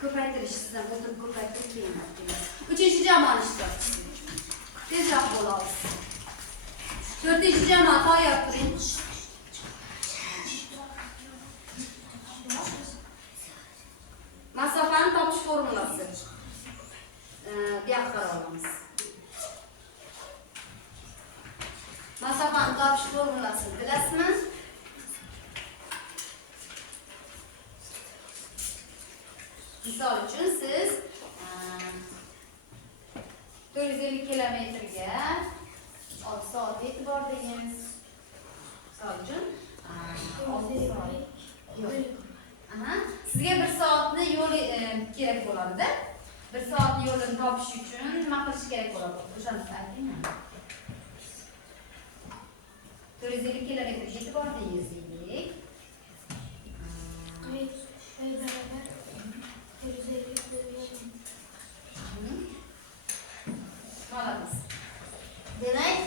Ko'paytirish sizdan o'tirib ko'paytirib keyinroq keladi. 3-jamoa ishtirokchisi. Tezroq bo'la olasiz. 4-jamoa tayyor turing. Masofani topish formulasi. Bu yoqqa olamiz. Masofani topish formulasini bilasizmi? Misol uchun siz 450 kilometrga 6 soat yetib bordingiz. Misol uchun 6 soat. Sizga 1 soatni yo'li kerak bo'ladi-da. 1 soatni yo'lini topish uchun nima qilish kerak bo'ladi? O'shani ayting. 450 kilometr yetib bordingiz deylik. Malamiz. Demak,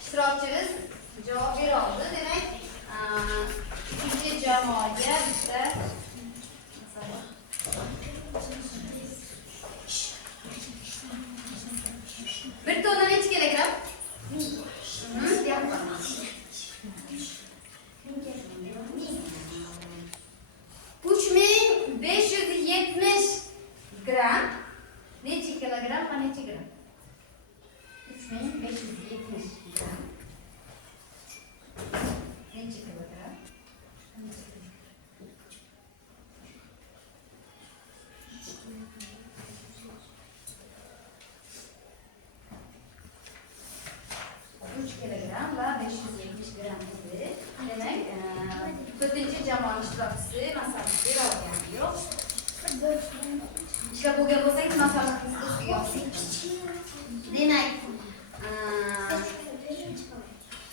ishtirokchimiz javob bera oldi. Demak, ikkinchi jamoaga bitta bir tonna necha kilogramm? 3570 gram. Necha kilogramm va necha gram? 3570 gram. Necha kilogramm? Kilogram va 570 gram edi. Demak, 4-jamoa ishtirokchisi masalani bera olgani yo'q. Ishlab bo'lgan bo'lsangiz masalani ustiga yozing. Demak,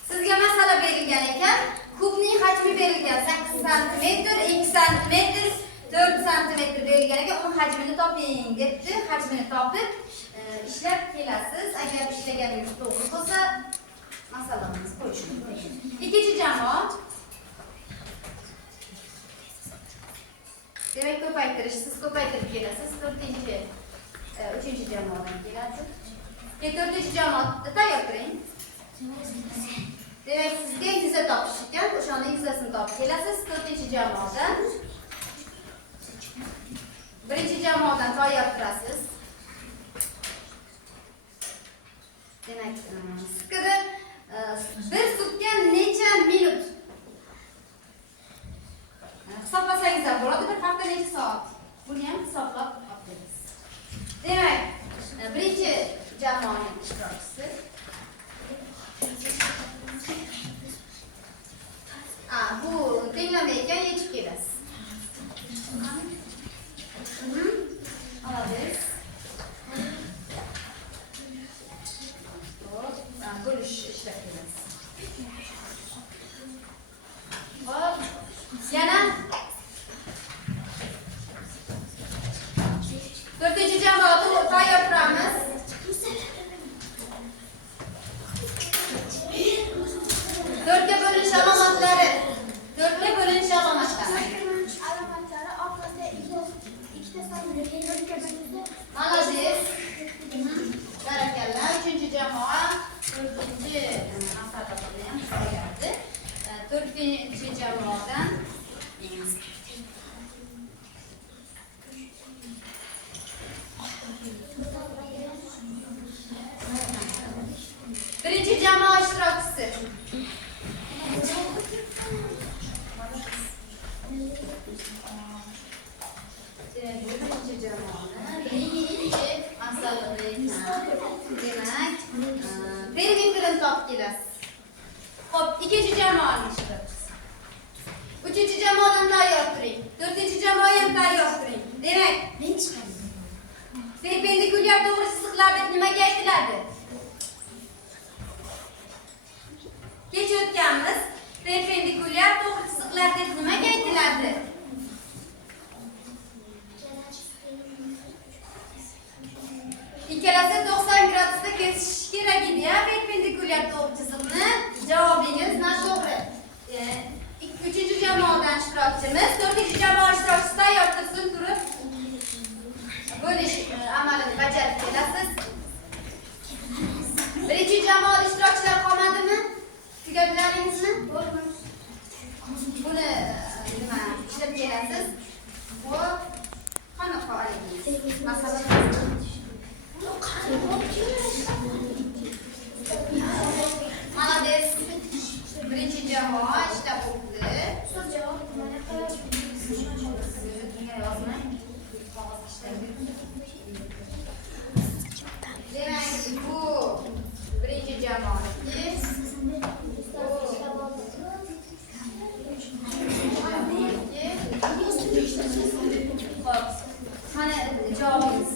sizga masala berilgan ekan, kubning hajmi berilgan 8 sm, 2 sm, 4 sm berilgan ekan, uni hajmini toping debdi. Hajmini topib ishlab kelasiz. Agar ishlaganingiz to'g'ri bo'lsa, masalamiz qo'yishimiz. Ikkinchi jamoa. Demak, ko'paytirish, siz ko'paytirib kelasiz. 3-chi jamoadan keladi. 4-chi jamoa tayyor turing. Demak, sizga yuza topish ekan, o'shaning yuzasini topib kelasiz. 4-chi jamoadan. 1-chi jamoadan tayyor turasiz. Demak, siqidi 1 sutka necha minut? Hisoblasangiz ham bo'ladi, bir hafta necha soat? Buni ham hisoblab olamiz. Demak, 1-chi jamoaning ishtirokchisi. Bu tenglamay ekan, yechib kelasiz. Olasiz. Bo'lish ishlab kelasiz. Hop. Yana 4-chi jamoani tayyor turamiz. 4ga bo'linish alomatlari. 4ga bo'linish alomatlari. Alomatlari orqasida 2 ta son bergan 4ga bo'linsa. Malazes. Barakalla. 3-chi jamoa 4-chi masalada ham tayyordi. 4-chi jamoadan birinchi jamoa ishtirokchisi. Birinchi jamoani birinchi masalada demak, perimetrni topib kelasiz. Xo'p, ikkinchi jamoaning ishtirokchisi. 3-chi jamoadan tayyor turing. 4-chi jamoa ham tayyor turing. Demak, perpendikulyar to'g'ri chiziqlar deb nimaga aytiladi? Kech o'tganmiz. Perpendikulyar to'g'ri chiziqlar deb nimaga aytiladi? Ikkalasi 90 gradusda kesish kerak edi-ya, perpendikulyar to'g'ri chiziqni. Javobingiz noto'g'ri. 3-chi jamoadan ishtirokchimiz, 4-chi jamoa ishtirokchisi tayyor tursin turib. Xo'p. Qanaqa olingiz? Masalan, Молодец. Birinchi jamoa ishlab o'tdi. Siz javob mana Demak, bu birinchi jamoaniki. Mana javobingiz.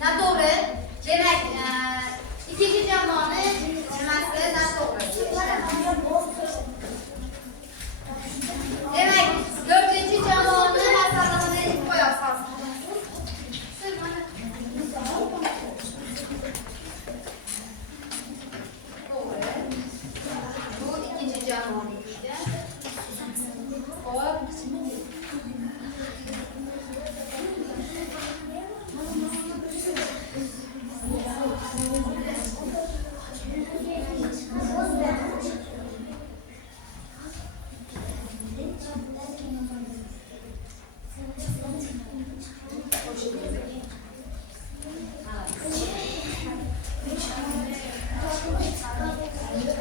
Noto'g'ri. Demak, ikkinchi jamoani nimasi noto'g'ri. Demak, dördüncü jamoani masalasini aytib qo'yasiz. To'g'ri. Bu ikkinchi jamoaniki. Xo'p.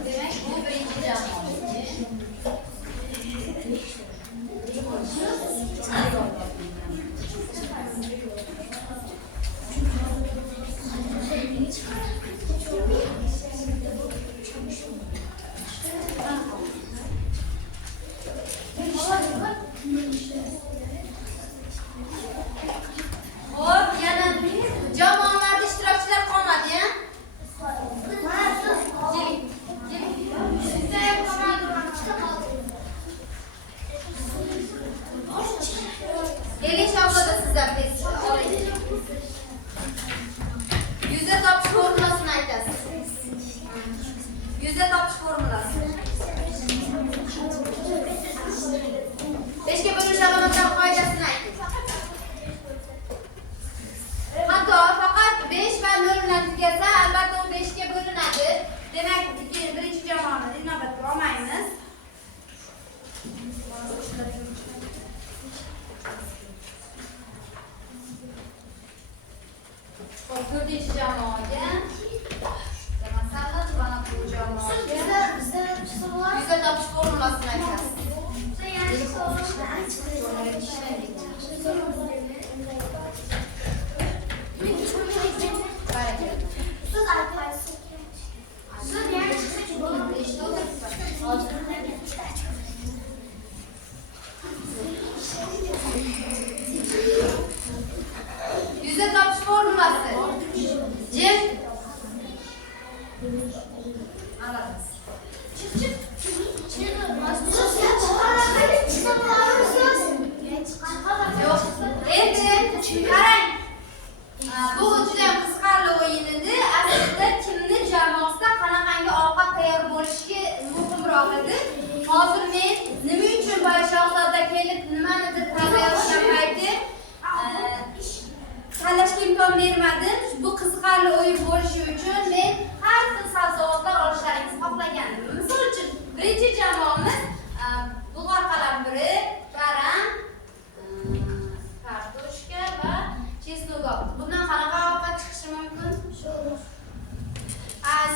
Demek bu birinci jamoaniki. Hop, yana jamoalarda ishtirokchilar qolmadi, ya? Keling. Keling, Shahzoda, sizlar tez oling. Yuzda topish formulasini aytasiz. Yuzda topish formulasi. 5 ga bo'linish alomatlar qoidasini ayting. Hatto faqat 5 va 0 bilan tugasa, albatta u 5 ga bo'linadi. Demak, birinchi jamoani inobatga olmaymiz. Xo'p, to'rtinchi jamoaga masalan, mana bu jamoaga yuzda topish formulasini aytasiz. Yuzda topish formulasi. Jim. Alamiz. Yo'q. Endi qarang. Bu juda qiziqarli o'yin edi. Aslida kimni jamoasida qanaqangi ovqat tayyor bo'lishi muhimroq edi. Hozir men nima uchun boya Shahzoda kelib nimanidir tayyorlashga payti tanlashga imkon bermadim. Bu qiziqarli o'yin bo'lishi uchun men har xil sabzavotlar olishlaringizni xohlagandim. Misol uchun, birinchi jamoamiz bulg'or qalampiri, karam, kartoshka va chesnogok. Bundan qanaqa ovqat chiqishi mumkin?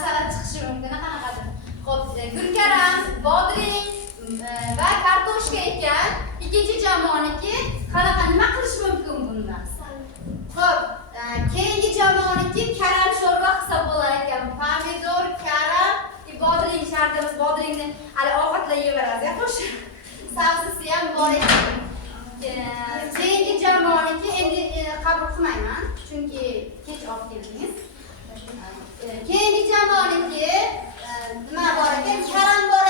Salat chiqishi mumkin, qanaqadir. Xo'p, gulkaram, bodring va kartoshka ekan. Ikkinchi jamoaniki qanaqa nima qilish mumkin bundan? Xo'p, keyingi jamoaniki karam sho'rva hisoblanadi ekan. Pomidor, karam, bodring shartimiz, bodringni hali ovqatlar yeyaveradi, qo'shib. Sabzisi ham bor ekan. Keyingi jamoaniki endi qabul qilmayman, chunki kech olib keldingiz. Keyingi jamoaniki nima bor ekan? Karam bor